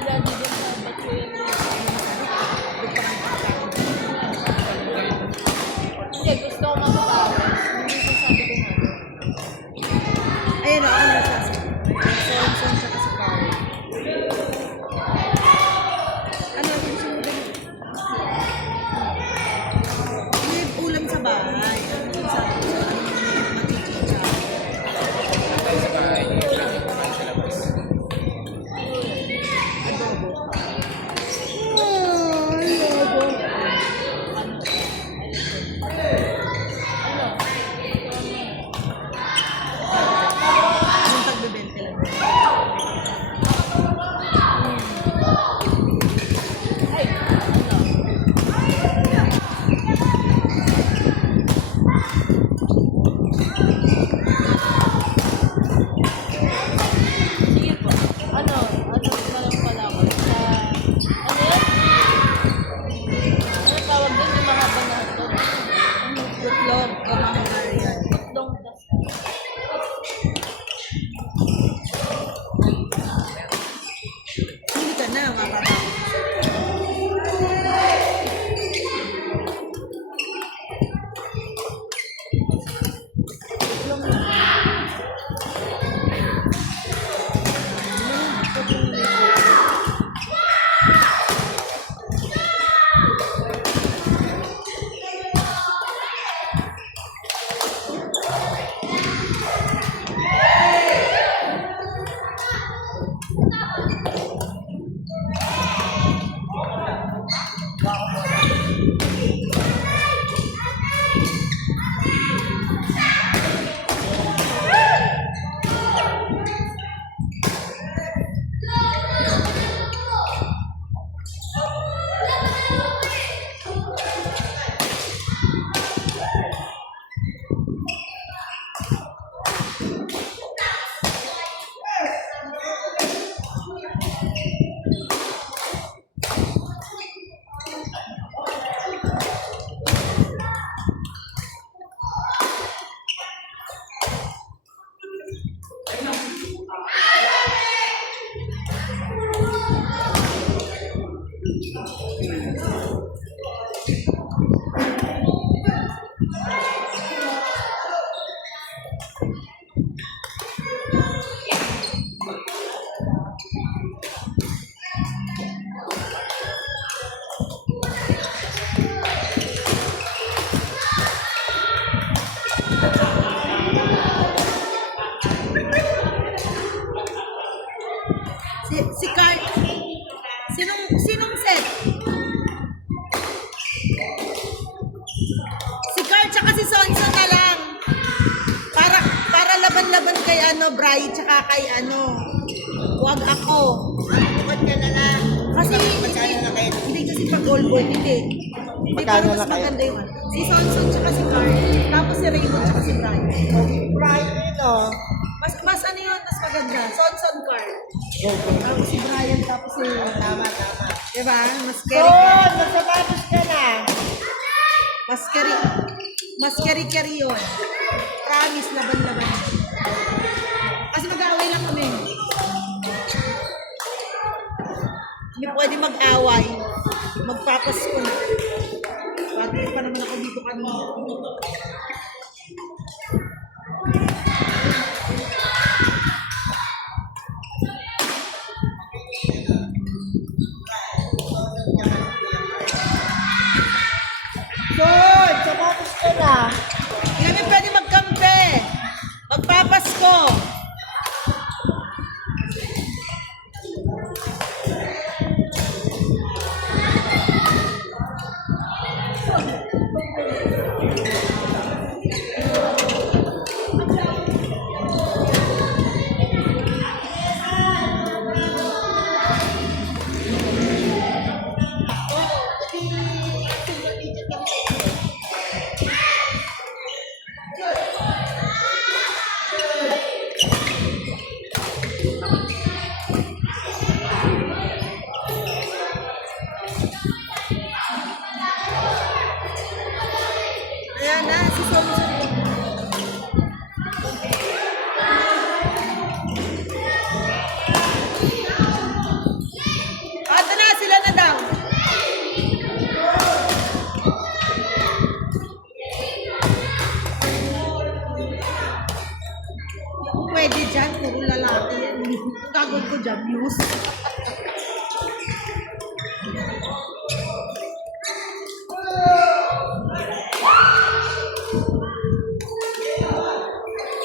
daddy din sa ba't ko yun. Hindi, gusto ko mababawi. Hindi ko sabi ko nga. Ayun ako nasasabi. Sonson siya kasi pare. Ano yung sumunod? Hindi ulam sa bahay. Ano yung sabi ko sa matichicha? Tayo sa bahay, hindi ko lang kumain sa labas. Adobo. Yung pagbebente lang. Ay, ano? Sige po. Ano na lang pala ako sa, ano yan? Ano tawag din yung mahabang na hotdog? Itlog o mahangarian. Hotdog tas. Hindi ka na, mapapakot. Si Carl, sinong set? Si Carl tsaka si Sonson na lang. Para laban-laban kay Bri tsaka kay wag ako. Bukod ka na lang. Kasi hindi kasi pag goal boy, hindi. Hindi para mas maganda yung si Sonson tsaka si Carl. Tapos si Raymond tsaka si Brian. Brian ito. Mas ano yun, mas maganda. Sonson Carl. Tapos si Brian, tapos si... Tama. Diba? Mas scary. Nagsapatos ka na. Mas scary yun. Promise, laban-laban. Kasi mag-aaway lang kami. Hindi pwede mag-away. Magpapasko na. Pati pa naman ako dito kanina. Son, sapatos ka na. Hindi kami pwede magkampe. Magpapasko. Jamus.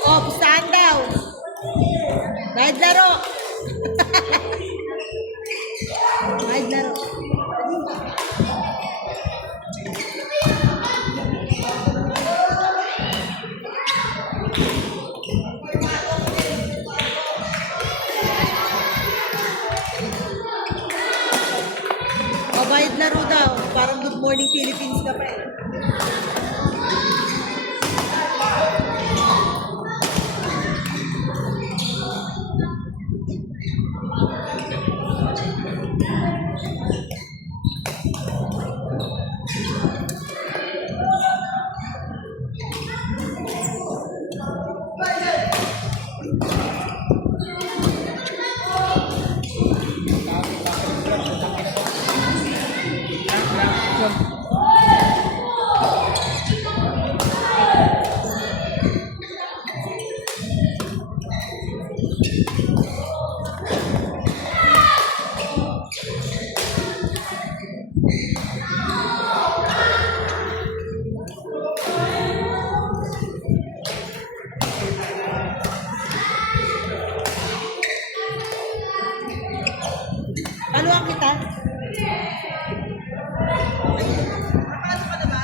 Oh, pustahan daw. Bayad laro. Bayad laro. Oh, bayad laro daw. Parang Good Morning Philippines ka pa eh. Paluan kita. Napalo ka na ba?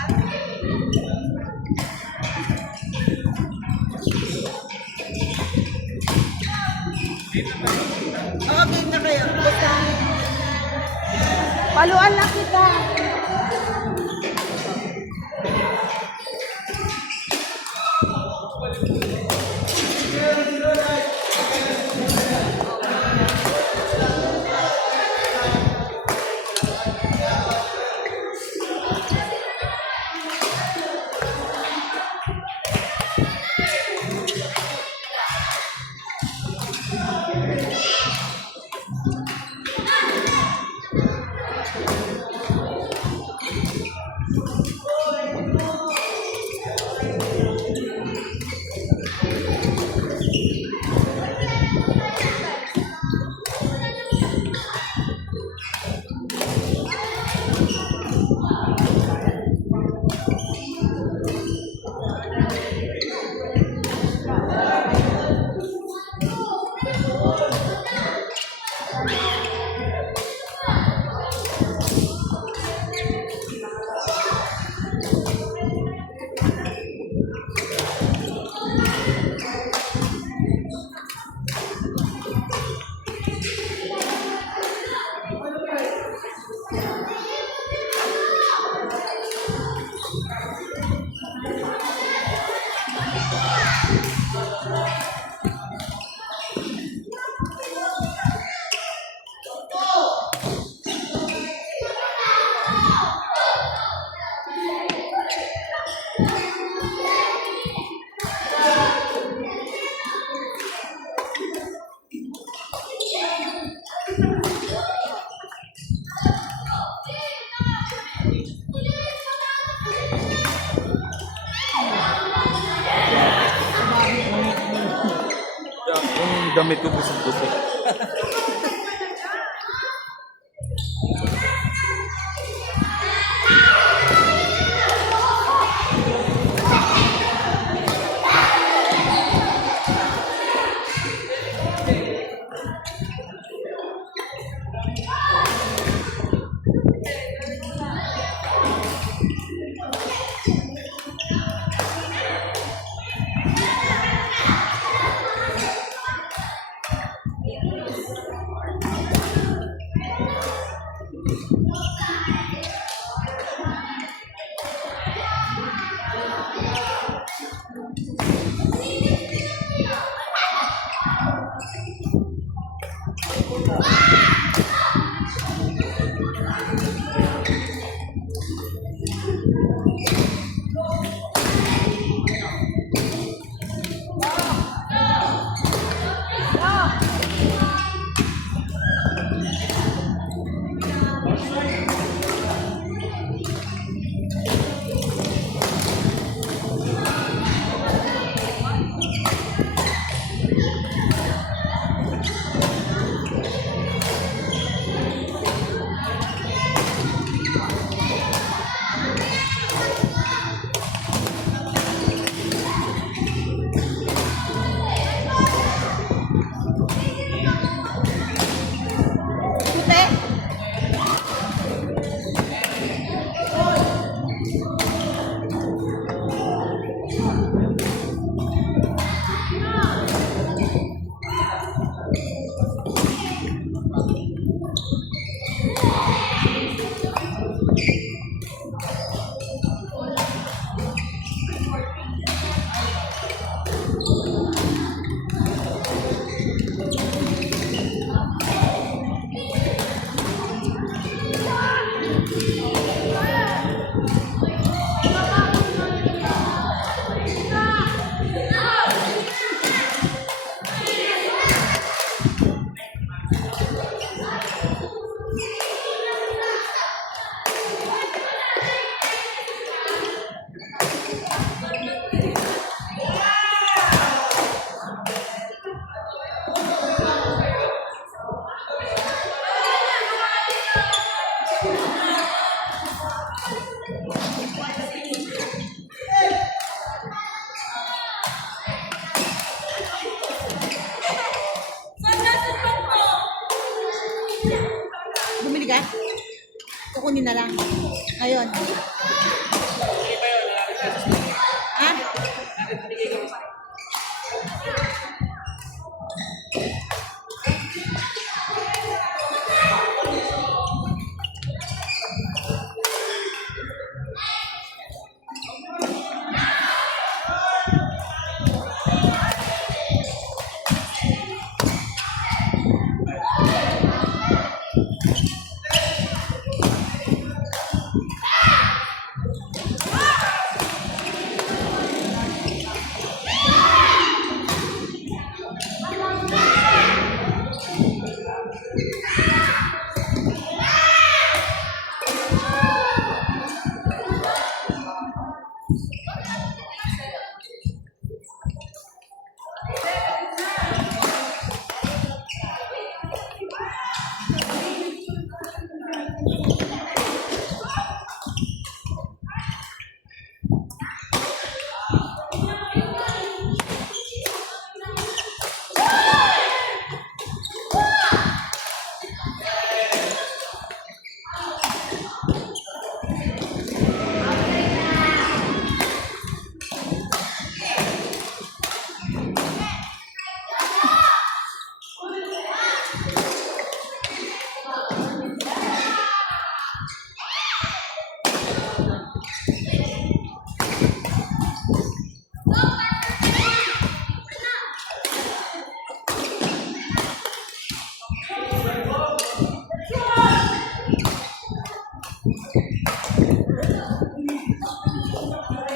Oo, game na kayo. Basta. Paluan lang kita. Yung damit ko busog-busog. bigat? Kukunin na lang. Ngayon. Ha?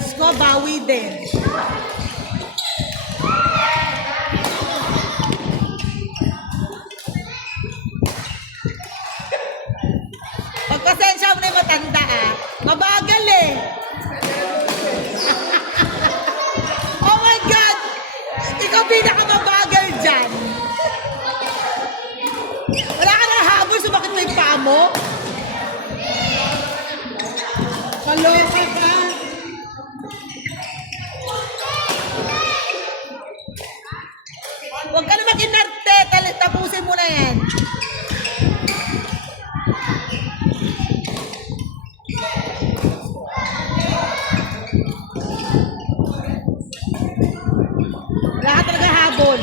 Sko, bawi din. Pagpasensya mo na yung matanda ah. Mabagal eh. Oh my God! Ikaw pinakamabagal dyan. Wala ka nang habol, sumakit mo yung paa mo. Kaloka ka. Huwag ka na mag-inarte. Tapusin mo na yan. Wala ka talaga habol.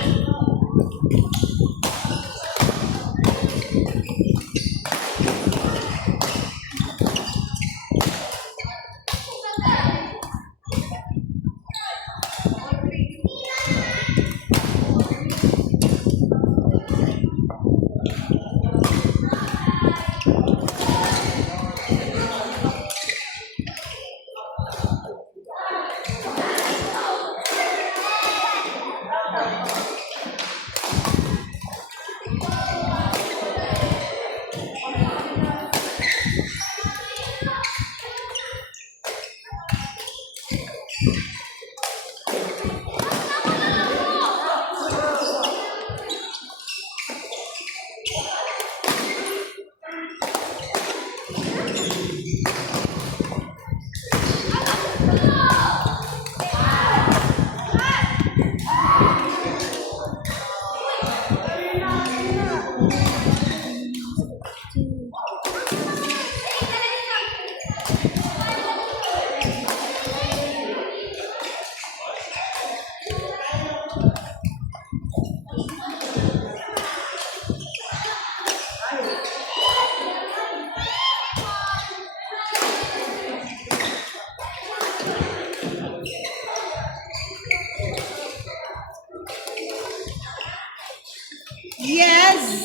Yes!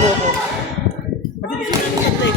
mo ko.